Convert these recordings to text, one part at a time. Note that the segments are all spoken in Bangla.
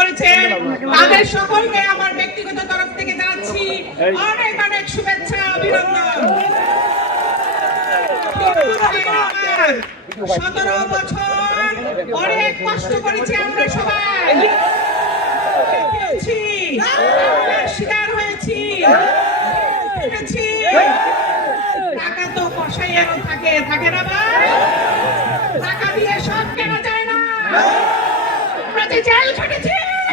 করেছেন। তাদের সকলকে আমার ব্যক্তিগত তরফ থেকে জানাচ্ছি অনেক অনেক শুভেচ্ছা অভিনন্দন। সতেরো বছর অনেক কষ্ট করেছি আমরা সবাই। শিকার হয়েছি। টাকা তো কষাইয়েরও থাকে থাকে না ভাই। টাকা দিয়ে সব কেনা যায় না। আমরা যে জেল খেটেছি।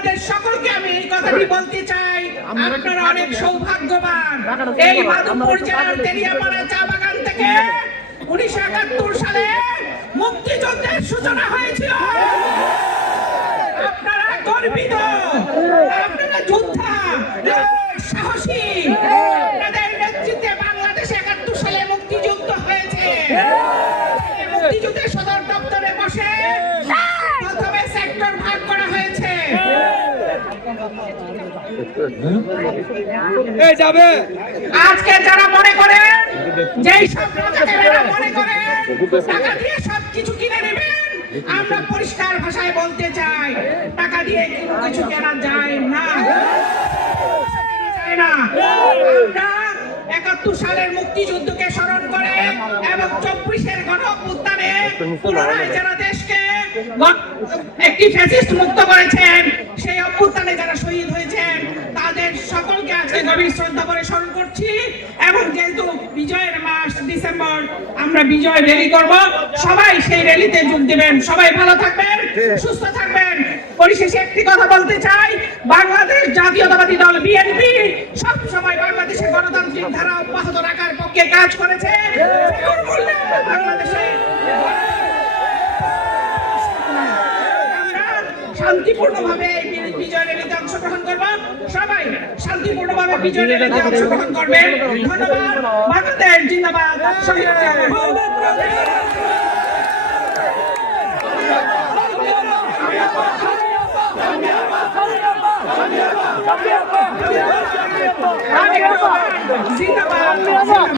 আপনাদের সকলকে আমি এই কথাটি বলতে চাই। আপনারা অনেক সৌভাগ্যবান। এই মাধবপুর জেলার তেলিয়াপাড়া চা বাগান থেকে উনিশশো একাত্তর সালে মুক্তিযুদ্ধের সূচনা হয়েছিল। আপনারা গর্বিত। আপনারা যোদ্ধা। সাহসী। আপনাদের নেতৃত্বে বাংলাদেশে একাত্তর সালে মুক্তিযুদ্ধ হয়েছে। মুক্তিযুদ্ধের সদর দপ্তরে বসে যাবে। আজকে যারা মনে করেন যেই সব রাজাকারেরা মনে করেন টাকা দিয়ে সব কিছু কিনে নেবেন আমরা পরিষ্কার ভাষায় বলতে চাই টাকা দিয়ে কোনো কিছু কেনা যায় না। না। আমরা একাত্তর সালের মুক্তিযুদ্ধকে স্মরণ করে এবং চব্বিশের গণ অভ্যুত্থানে পুনরায় যারা দেশকে একটি ফ্যাসিস্ট মুক্ত করেছেন। সেই অভ্যুত্থানে যারা শহীদ হয়েছেন, তাদের সকলকে আজকে গভীর শ্রদ্ধা করে স্মরণ করছি। এবং যেহেতু বিজয়ের মাস ডিসেম্বর, আমরা বিজয় র্যালি করব। সবাই সেই র্যালিতে যোগ দেবেন। সবাই ভালো থাকবেন, সুস্থ থাকবেন। পরিশেষে একটি কথা বলতে চাই। বাংলাদেশ জাতীয়তাবাদী দল বিএনপি সব সময় বাংলাদেশের গণতান্ত্রিক ধারা অব্যাহত রাখার পক্ষে কাজ করেছে। বাংলাদেশে শান্তিপূর্ণভাবে এই বিজয় র্যালিতে অংশগ্রহণ করব। সবাই শান্তিপূর্ণভাবে বিজয় র্যালিতে অংশগ্রহণ করবেন ধন্যবাদ। জিন্দাবাদ। জিন্দাবাদ।